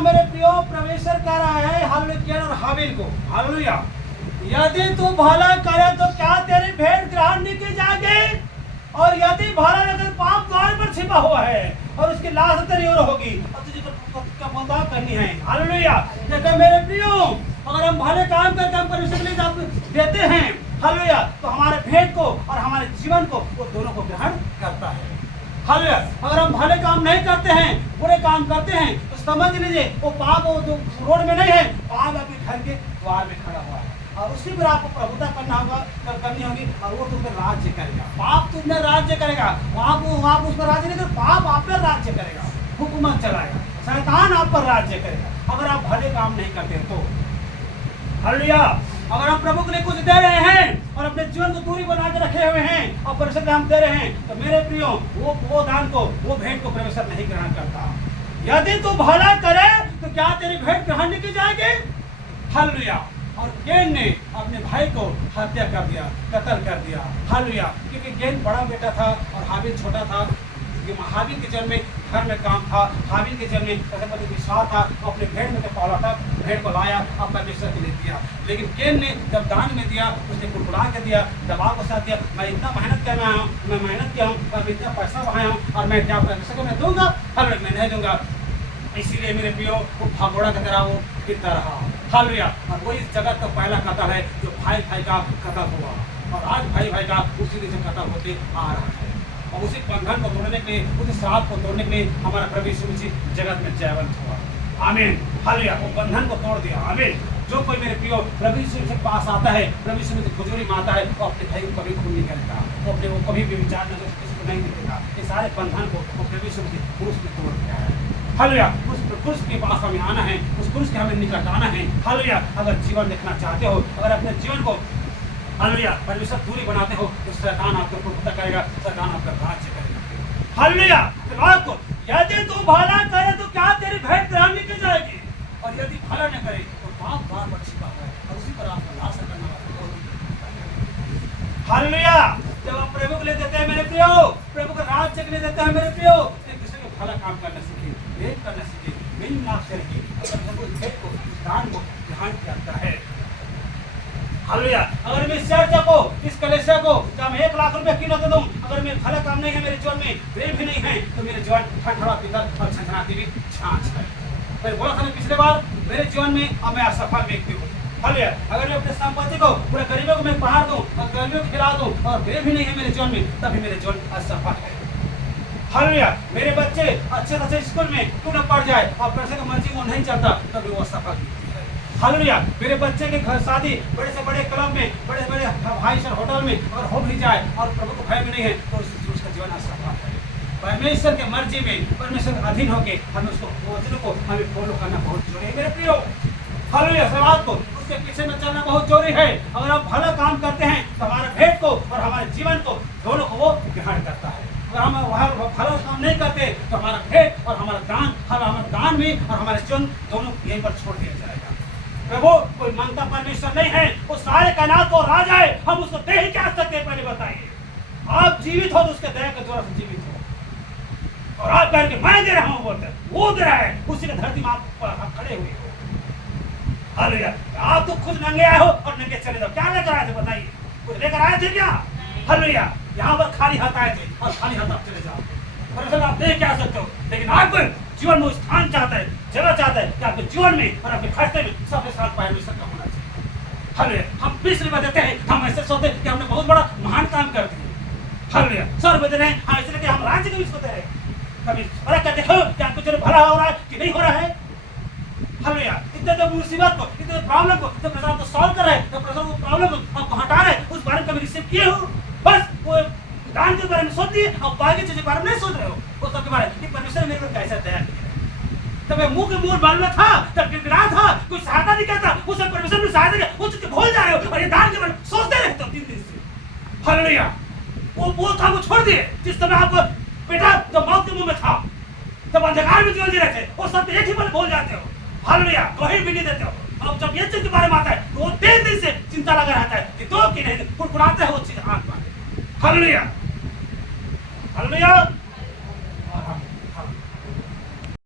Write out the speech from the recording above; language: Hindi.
यहाँ मेरे प्रियो परमेश्वर कह रहा है हालेलुया कैन और हाबिल को, हालेलुया, यदि तू भला करे तो क्या तेरी भेंट ग्रहण नहीं की जाएगी, और यदि भला अगर पाप द्वार पर छिपा हुआ है और उसकी लाश तेरी ओर होगी और तुझे क्या बंदा करनी है, हालेलुया। देखो मेरे प्रियो, अगर हम भले काम करके हम परमेश्वर के लिए देते हैं, हालेलुया, तो हमारे भेंट को और हमारे जीवन को वो दोनों को ग्रहण करता है, हालेलुया। अगर हम भले काम नहीं करते हैं, बुरे काम करते हैं, तो समझ लीजिए वो पाप वो जो रोड में नहीं है, पाप आपके घर के द्वार में खड़ा हुआ है, और उसी पर आपको प्रभुता करना होगा, करनी होगी, और वो तुम पर राज्य करेगा। पाप तुम में राज्य करेगा, वहाँ उस पर राज्य नहीं करेगा, पाप आप पर राज्य करेगा, हुकूमत चलाएगा, शैतान आप पर राज्य करेगा अगर आप भले काम नहीं करते तो, हालेलुया। अगर हम प्रभु के लिए कुछ दे रहे हैं और अपने जीवन को दूरी बना के रखे हुए हैं और परमेश्वर को हम दे रहे हैं, तो मेरे प्रियो वो दान को, वो भेंट को परमेश्वर नहीं ग्रहण करता। यदि तू भला करे तो क्या तेरी भेंट ग्रहण नहीं की जाएगी, हालेलुया। और कैन ने अपने भाई को हत्या कर दिया, कत्ल कर दिया, हालेलुया, क्योंकि कैन बड़ा बेटा था और हाबिल छोटा था। हाबिल के जन्म में घर में काम था, हाबिल के जन्म में विश्वास था, अपने भेड़ में पाला था, भेड़ को लाया और परमेश्वर के लिए दिया। लेकिन कैन ने जब दान में दिया, उसने कुड़कुड़ा के दिया, दबाव के साथ दिया, मैं इतना मेहनत कर रहा हूँ, मैं मेहनत किया हूँ और इतना पैसा बहाया हूँ और मैं क्या परमेश्वर को मैं दूंगा, हालेलुया, मैं नहीं दूंगा। इसीलिए मेरे प्रियो वो भगोड़ा की तरह वो गिरता रहा, हालेलुया। और वो इस जगत का पहला कत्ल है जो भाई भाई का कत्ल हुआ, और आज भाई भाई का उसी दिन से कत्ल होते आ रहा है। और उसी बंधन को तोड़ने के लिए, उसी श्राप को तोड़ने के लिए हमारा प्रभु यीशु मसीह जगत में जयवंत हुआ, आमीन, हालेलुया। वो बंधन को तोड़ दिया, आमीन। जो कोई मेरे प्रियो प्रभु यीशु के पास आता है, प्रभु यीशु मसीह खुजूरी माता है, वो अपने भाई को कभी खून नहीं करेगा, वो अपने वो कभी भी विचार किसी को नहीं देगा। ये सारे बंधन को वो प्रभु यीशु मसीह क्रूस में तोड़ दिया है, हालेलुया। उस क्रूस के पास हमें आना है, उस क्रूस के हमें निकट आना है, हालेलुया। अगर जीवन देखना चाहते हो, अगर अपने जीवन को, हालेलुया, परमेश्वर दूरी बनाते हो, तो शैतान आपको प्रभुता करेगा, शैतान आपका राज्य करेगा, हालेलुया। तो यदि तू भला करे तो क्या तेरी भेंट ग्रहण नहीं की जाएगी, और यदि भला न करे तो पाप द्वार पर छिपा हुआ है और उसी पर आपको लाश करना होगा, हालेलुया। जब आप प्रभु के लिए देते हैं मेरे प्रियो, प्रभु के राज्य के लिए देते हैं मेरे प्रियो, किसी को भला काम करना सीखिए, भेंट करना सीखिए, मेल मिलाप से रहिए, भेंट को, दान को ध्यान करता है, हालेलुया। अगर मैं इस चर्च को, इस कलेशा को क्या मैं 1 लाख रुपए कीमत दूं, अगर मैं भला काम नहीं है मेरे जीवन में, प्रेम भी नहीं है, तो मेरे जीवन ठंडा पीतल और छनछनाती भी छाछ है। मैं बोला था पिछले बार, मेरे जीवन में अब मैं असफल व्यक्ति हूँ, हालेलुया। अगर मैं अपने संपत्ति को, पूरे गरीबों को मैं बाहर दूं और गरीबों को खिला दूं और प्रेम भी नहीं है मेरे जीवन में, तभी मेरे जीवन असफल है, हालेलुया। मेरे बच्चे अच्छे से अच्छे स्कूल में क्यों न पढ़ जाए और पैसे का मर्जी वो नहीं चलता, तभी वो असफल है, हालेलुया। मेरे बच्चे के घर शादी बड़े से बड़े क्लब में, बड़े से बड़े हाई स्टार होटल में अगर हो भी जाए और प्रभु को भय भी नहीं है, तो उसका जीवन असफल है। परमेश्वर के मर्जी में, परमेश्वर के अधीन होके हमें उसको वचनों को हमें फॉलो करना बहुत जरूरी है मेरे प्रियो, हालेलुया। समाज को उसके पीछे में चलना बहुत जरूरी है। अगर आप भला काम करते हैं तो हमारे भेंट को और हमारे जीवन को दोनों को वो ग्रहण करता है। अगर हम भला काम नहीं करते तो हमारा भेंट और हमारा दान भी और हमारे जीवन दोनों यहीं पर छोड़ दिया जाएगा। प्रभु कोई मांगता परमेश्वर नहीं है, वो सारे कायनात को राजा है, हम उसको दे ही क्या सकते हैं, पहले बताइए। आप जीवित हो तो उसके दया के द्वारा से जीवित हो, और आप कह के मैं दे रहा हूँ बोलते, वो दे रहा है, उसी के धरती में आप खड़े हुए हो, हालेलुया। आप तो खुद नंगे आए हो और नंगे चले जाओ, क्या लेकर आए थे बताइए, कुछ लेकर आए थे क्या, हालेलुया। यहाँ पर खाली हाथ आए थे और खाली हाथ आप चले जाओ, दरअसल आप दे क्या सकते हो, लेकिन आप जीवन में स्थान चाहता है, जगह चाहता है कि आपके जीवन में और आपके खर्चे में सबके साथ परमेश्वर का होना चाहिए, हालेलुया। हम 20 रुपये देते हैं, हम ऐसे सोचते हैं कि हमने बहुत बड़ा महान काम कर दिया, हालेलुया। 100 रुपये दे रहे हैं, हाँ इसलिए कि हम राज्य के विषय दे रहे हैं, कभी अरे क्या देखो कि आपको जो भला हो रहा है कि नहीं हो रहा है, हालेलुया। इतने तो मुसीबत को, इतने प्रॉब्लम को जब प्रजा को सॉल्व कर रहे हैं, जब प्रजा को प्रॉब्लम को आपको हटा रहे हैं, उस बारे में कभी रिसीव किए हो, बस वो दान के बारे में सोच दिए और बाकी चीजों के बारे में नहीं सोच रहे हो, उस सबके बारे में परमेश्वर ने मेरे को कैसा तैयार किया। तब मैं मुंह के मुंह बाल में था, तब गिड़गिड़ा था, कोई सहायता नहीं करता, उसे परमेश्वर ने सहायता किया, वो चीज भूल जा रहे हो और ये दान के बारे में सोचते रहते हो 3 दिन से, हालेलुया। वो था वो छोड़ दिए, जिस समय आपको बेटा जब मौत के मुंह में था, जब अंधकार में जीवन जी रहे थे, वो सब एक ही पल भूल जाते हो, हालेलुया, कहीं भी नहीं देते हो। अब जब ये चीज के बारे में आता है तो वो 3 दिन से चिंता लगा रहता है कि दो कि नहीं, कुड़कुड़ाते है वो चीज आत्मा, हालेलुया, हालेलुया।